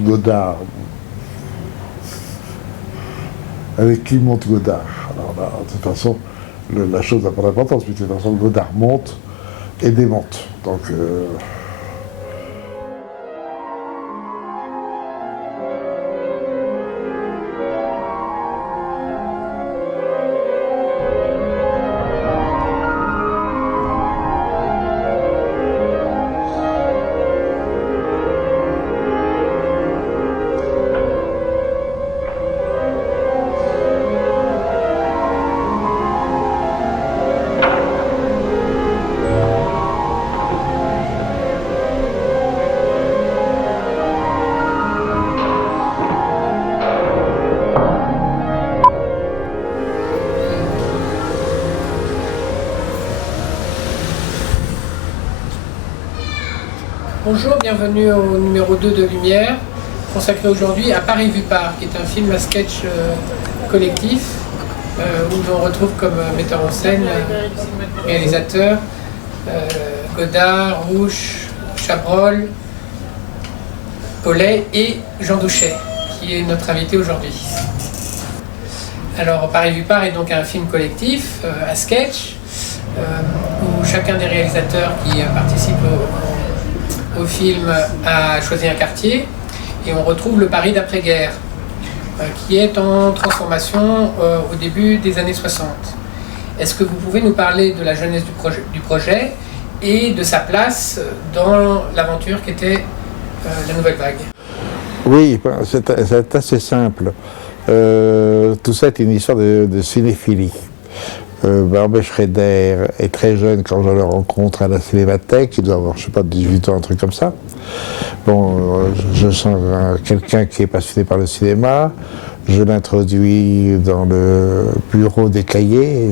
Godard. Avec qui monte Godard? Alors là, de toute façon, la chose n'a pas d'importance, mais de toute façon, Godard monte et démonte. Donc, Bonjour, bienvenue au numéro 2 de Lumière, consacré aujourd'hui à Paris vu par, qui est un film à sketch collectif, où l'on retrouve comme metteur en scène, réalisateur, Godard, Rouche, Chabrol, Paulet et Jean Douchet, qui est notre invité aujourd'hui. Alors, Paris vu par est donc un film collectif à sketch, où chacun des réalisateurs qui participent au film a choisi un quartier et on retrouve le Paris d'après-guerre qui est en transformation au début des années 60. Est-ce que vous pouvez nous parler de la jeunesse du projet et de sa place dans l'aventure qu'était la Nouvelle Vague? oui, c'est assez simple. Tout ça est une histoire de cinéphilie. Barbet Schroeder est très jeune quand je le rencontre à la Cinémathèque, il doit avoir, je sais pas, 18 ans, un truc comme ça. Bon, je sens quelqu'un qui est passionné par le cinéma, je l'introduis dans le bureau des cahiers,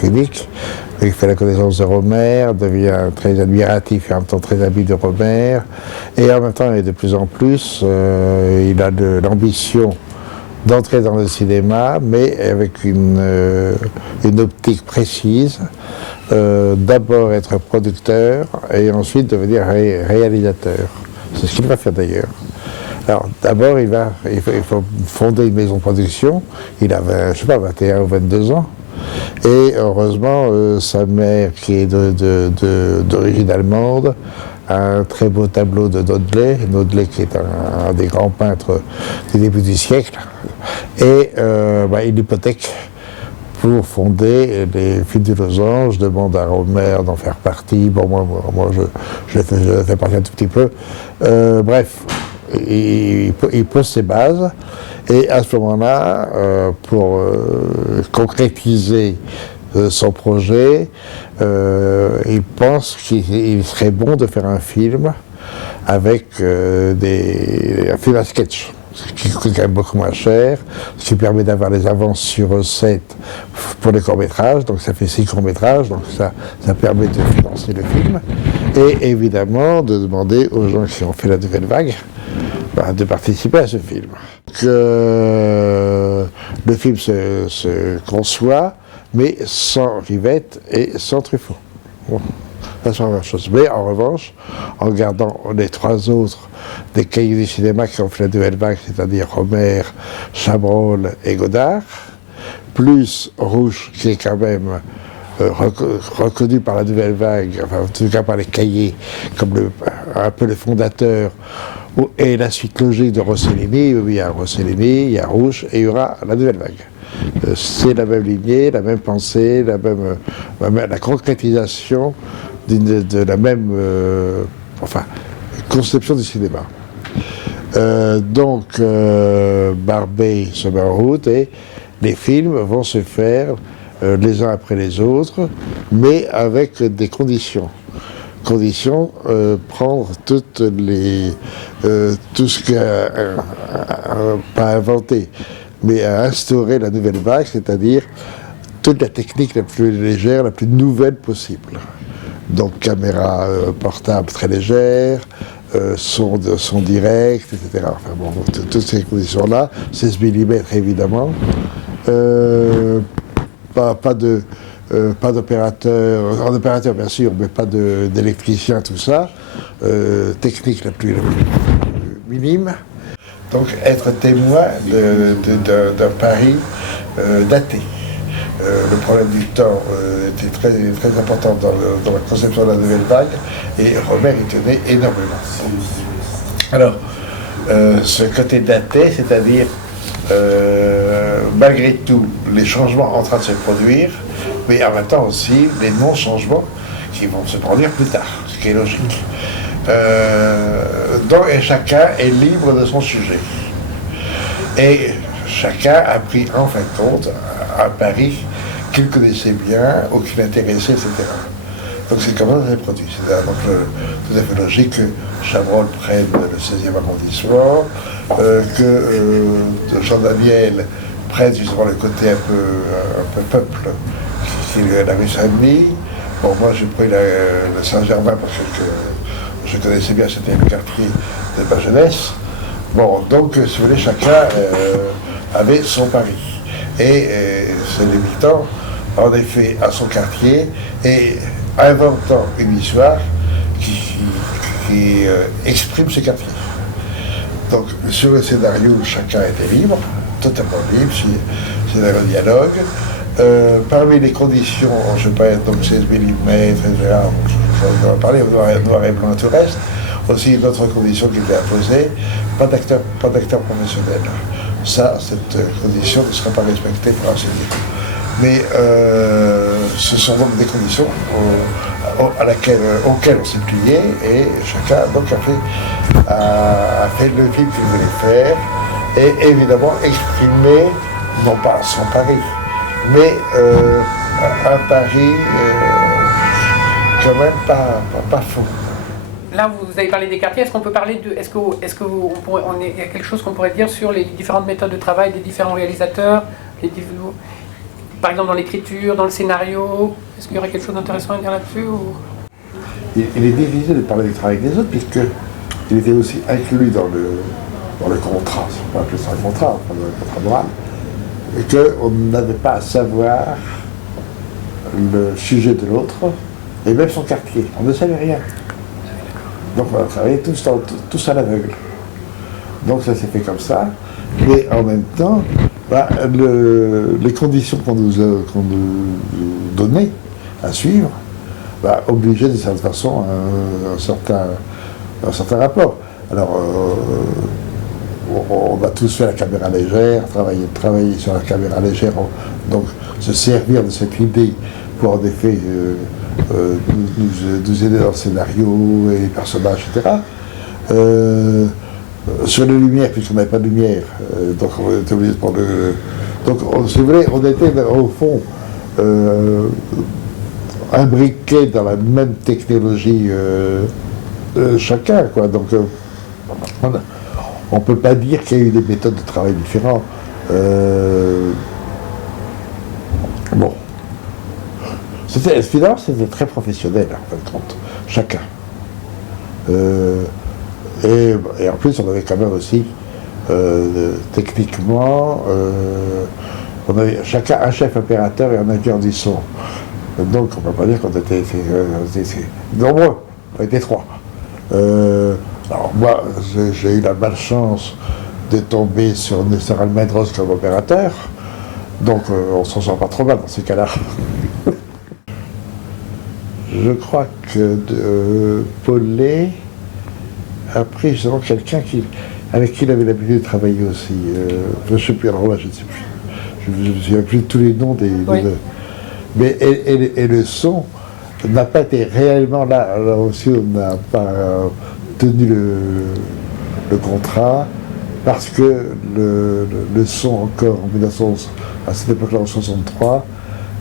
Félix, il fait la connaissance de Romer, devient très admiratif et en même temps très habile de Romer, et en même temps, et de plus en plus, il a de l'ambition d'entrer dans le cinéma, mais avec une optique précise. D'abord être producteur et ensuite devenir réalisateur. C'est ce qu'il va faire d'ailleurs. Alors d'abord, il faut fonder une maison de production. Il avait, je sais pas, 21 ou 22 ans. Et heureusement, sa mère, qui est d'origine allemande, un très beau tableau de Naudelet qui est un des grands peintres du début du siècle, et il hypothèque pour fonder les Films du Losange, demande à Romer d'en faire partie. Bon, moi je fais partie un tout petit peu. Bref, il pose ses bases, et à ce moment-là, pour concrétiser son projet, il pense qu'il serait bon de faire un film avec un film à sketch, ce qui coûte quand même beaucoup moins cher, ce qui permet d'avoir les avances sur recettes pour les courts-métrages, donc ça fait 6 courts-métrages, donc ça permet de financer le film, et évidemment de demander aux gens qui ont fait la Nouvelle Vague de participer à ce film. Le film se conçoit, mais sans Rivette et sans Truffaut. Bon, ça c'est la même chose. Mais en revanche, en gardant les 3 autres des cahiers du cinéma qui ont fait la Nouvelle Vague, c'est-à-dire Romer, Chabrol et Godard, plus Rouge, qui est quand même reconnu par la Nouvelle Vague, enfin en tout cas par les cahiers, comme un peu le fondateur, et la suite logique de Rossellini. Il y a Rossellini, il y a Rouge, et il y aura la Nouvelle Vague. C'est la même lignée, la même pensée, la concrétisation de la même conception du cinéma. Donc, Barbet se met en route et les films vont se faire les uns après les autres, mais avec des conditions. Prendre tout ce qu'a pas inventé, mais à instaurer la Nouvelle Vague, c'est-à-dire toute la technique la plus légère, la plus nouvelle possible. Donc caméra portable très légère, son direct, etc. Enfin bon, toutes ces conditions-là, 16 mm évidemment, pas d'opérateur, en opérateur bien sûr, mais pas d'électricien, tout ça, technique la plus minime, donc être témoin d'un Paris daté. Le problème du temps était très, très important dans la conception de la nouvelle vague, et Rohmer y tenait énormément. Alors, ce côté daté, c'est-à-dire, malgré tout, les changements en train de se produire, mais en même temps aussi les non-changements qui vont se produire plus tard, ce qui est logique. Donc, et chacun est libre de son sujet. Et chacun a pris en fin de compte un Paris qu'il connaissait bien ou qui l'intéressait, etc. Donc c'est comme ça que ça s'est produit. C'est donc tout à fait logique que Chabrol prenne le 16e arrondissement, que Jean Daniel prenne justement le côté un peu peuple, qui est la rue Saint-Denis. Bon, moi j'ai pris le Saint-Germain parce que je connaissais bien, c'était le quartier de ma jeunesse. Bon, donc si vous voulez, chacun avait son Paris. Et ses habitants, en effet, à son quartier, et inventant une histoire qui exprime ce quartier. Donc, sur le scénario, chacun était libre, totalement libre, c'est un dialogue. Parmi les conditions, je ne sais pas, donc 16 mm, etc., on va parler, noir et blanc et tout le reste. Aussi, une autre condition qui était imposée, pas d'acteur professionnel. Ça, cette condition ne sera pas respectée par un syndicat. Mais ce sont donc des conditions auxquelles on s'est plié, et chacun donc a fait le film qu'il voulait faire, et évidemment exprimer, non pas son Paris, mais un Paris quand même pas faux. Là, vous avez parlé des quartiers. Est-ce qu'on peut parler de, il y a quelque chose qu'on pourrait dire sur les différentes méthodes de travail des différents réalisateurs, par exemple dans l'écriture, dans le scénario? Est-ce qu'il y aurait quelque chose d'intéressant à dire là-dessus ou... Il est difficile de parler du travail des autres, puisqu'il était aussi inclus dans le contrat, on peut appeler ça un contrat, enfin, le contrat moral, et qu'on n'avait pas à savoir le sujet de l'autre, et même son quartier. On ne savait rien. Donc on a travaillé tous à l'aveugle. Donc ça s'est fait comme ça, mais en même temps, les conditions qu'on nous donnait à suivre obligeaient de certaine façon un certain rapport. Alors on a tous fait la caméra légère, travailler sur la caméra légère, donc se servir de cette idée pour en effet nous aider dans le scénario et les personnages, etc. Sur les lumières, puisqu'on n'avait pas de lumière, donc on était obligé de prendre le... Donc, si vous voulez, on était au fond imbriqués dans la même technologie chacun, quoi. Donc, on ne peut pas dire qu'il y a eu des méthodes de travail différentes. Bon. Finalement, c'était très professionnel, en fin de compte, chacun. Et en plus, on avait quand même aussi, techniquement, on avait chacun un chef opérateur et un ingénieur du son. Donc, on ne peut pas dire qu'on était nombreux, on était trois. Alors, moi, j'ai eu la malchance de tomber sur Nestor Almendros comme opérateur, donc on ne s'en sort pas trop mal dans ces cas-là. Je crois que Paulet a pris justement quelqu'un avec qui il avait l'habitude de travailler aussi. Je ne sais plus, alors là je ne sais plus. Je ne me souviens plus de tous les noms Oui. Mais et le son n'a pas été réellement là. Là aussi, on n'a pas tenu le contrat parce que le son encore en 1911, à cette époque-là en 1963,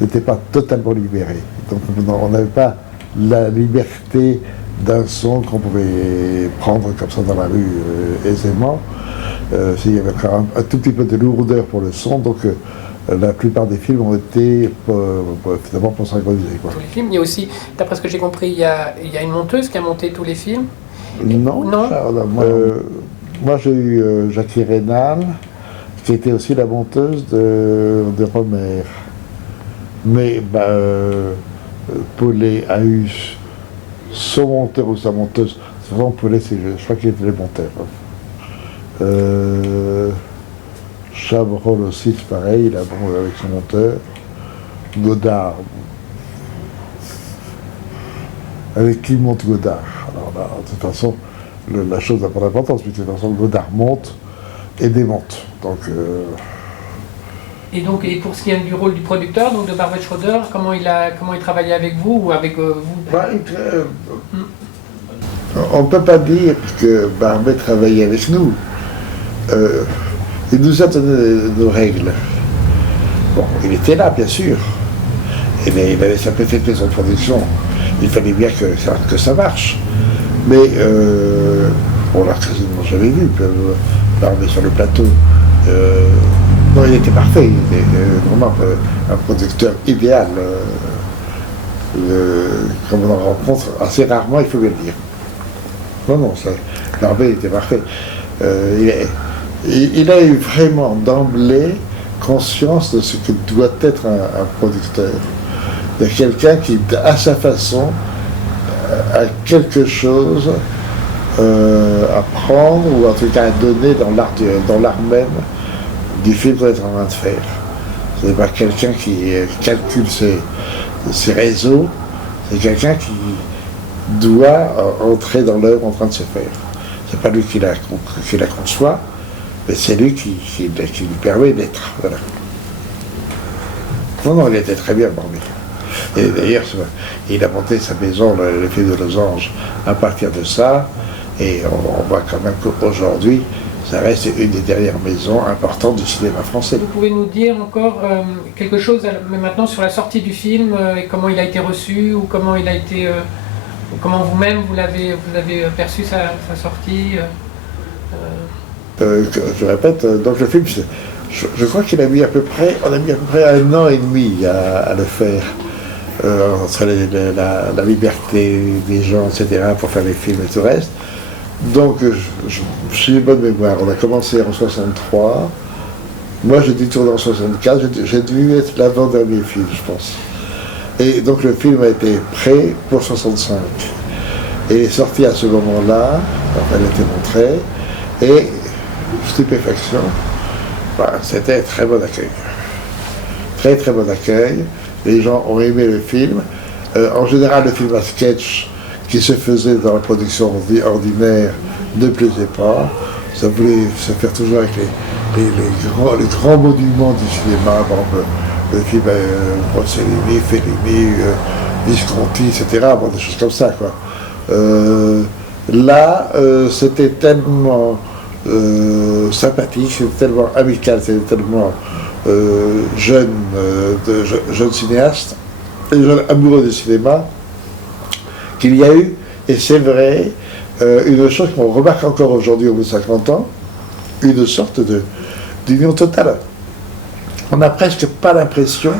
n'était pas totalement libéré. Donc on n'avait pas la liberté d'un son qu'on pouvait prendre comme ça dans la rue aisément. Il y avait encore un tout petit peu de lourdeur pour le son, donc la plupart des films ont été finalement pour synchroniser. Tous les films, il y a aussi, d'après ce que j'ai compris, il y a une monteuse qui a monté tous les films. Non. Moi j'ai eu Jackie Reynal, qui était aussi la monteuse de Rohmer. Mais Paulet a eu son monteur ou sa monteuse. Souvent Paulet, je crois qu'il était le monteur. Chabrol aussi, c'est pareil, il a bon avec son monteur. Godard. Avec qui monte Godard? Alors là, de toute façon, la chose n'a pas d'importance, mais de toute façon, Godard monte et démonte. Donc, Et pour ce qui est du rôle du producteur, donc de Barbet Schroeder, comment il travaillait avec vous ou avec vous? On ne peut pas dire que Barbet travaillait avec nous. Il nous a donné nos règles. Bon, il était là, bien sûr. Et bien, il avait sa petite maison de production. Il fallait bien que ça marche. Mais on l'a quasiment jamais vu, Barbet sur le plateau. Non, il était parfait. Il était vraiment un producteur idéal. Comme on en rencontre assez rarement, il faut bien le dire. Non, Barbet était parfait. Il a eu vraiment d'emblée conscience de ce que doit être un producteur. Il y a quelqu'un qui, à sa façon, a quelque chose à prendre, ou en tout cas à donner dans l'art même du film qu'on est en train de faire. Ce n'est pas quelqu'un qui calcule ses réseaux, c'est quelqu'un qui doit entrer dans l'œuvre en train de se faire. C'est pas lui qui la conçoit, mais c'est lui qui lui permet d'être. Voilà. Non, il était très bien Barbet. Et d'ailleurs, il a monté sa maison, le film de Losange, à partir de ça, et on voit quand même qu'aujourd'hui, ça reste une des dernières maisons importantes du cinéma français. Vous pouvez nous dire encore quelque chose maintenant sur la sortie du film, et comment il a été reçu, ou comment il a été... comment vous-même vous l'avez perçu sa sortie Je répète, donc le film, je crois qu'on a mis à peu près 1 an et demi à le faire, entre la liberté des gens, etc., pour faire les films et tout le reste. Donc, j'ai une bonne mémoire, on a commencé en 63, moi j'ai dû tourner en 64, j'ai dû être l'avant-dernier film, je pense. Et donc le film a été prêt pour 65. Et il est sorti à ce moment-là, enfin, il a été montré, et stupéfaction, c'était un très bon accueil. Très très bon accueil, les gens ont aimé le film. En général, le film à sketch qui se faisait dans la production ordinaire ne plaisait pas. Ça voulait se faire toujours avec les grands monuments du cinéma, par exemple, le film Rossellini, Fellini, Visconti, etc., bon, des choses comme ça, quoi. Là, c'était tellement sympathique, c'était tellement amical, c'était tellement jeune cinéaste, et jeune amoureux du cinéma, qu'il y a eu, et c'est vrai, une chose qu'on remarque encore aujourd'hui au bout de 50 ans, une sorte d'union totale. On n'a presque pas l'impression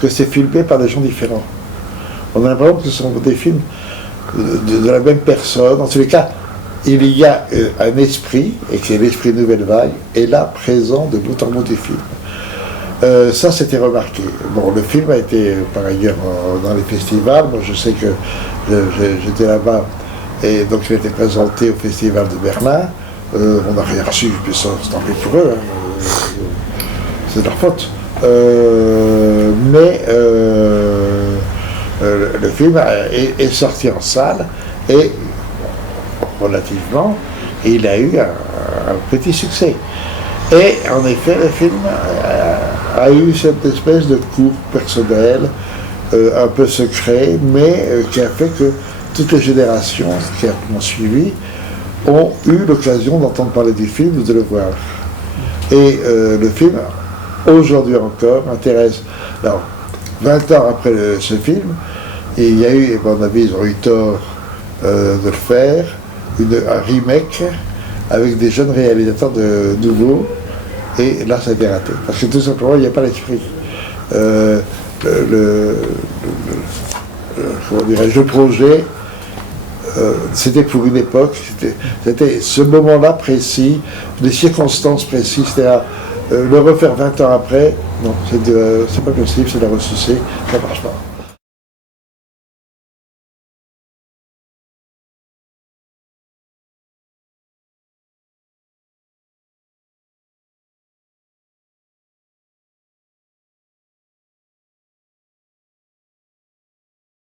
que c'est filmé par des gens différents. On a l'impression que ce sont des films de la même personne. En tous les cas, il y a un esprit, et qui est l'esprit Nouvelle Vague, est là, présent de bout en bout du film. Ça, c'était remarqué. Bon, le film a été, par ailleurs, dans les festivals. Moi, je sais que j'étais là-bas, et donc il a été présenté au Festival de Berlin. On n'a rien reçu, mais ça, c'est tant pis pour eux. C'est de leur faute. Mais le film est sorti en salle, et relativement, il a eu un petit succès. Et en effet, le film a eu cette espèce de cours personnel, un peu secret, mais qui a fait que toutes les générations qui ont suivi ont eu l'occasion d'entendre parler du film, de le voir. Et le film, aujourd'hui encore, intéresse. Alors, 20 ans après ce film, il y a eu, à mon avis, ils ont eu tort de le faire, un remake avec des jeunes réalisateurs nouveaux, et là ça a été raté. Parce que tout simplement, il n'y a pas l'esprit. Comment dirais-je, le projet, c'était pour une époque, c'était ce moment-là précis, des circonstances précises, c'est-à-dire le refaire 20 ans après, non, c'est pas possible, c'est la ressusciter, ça ne marche pas.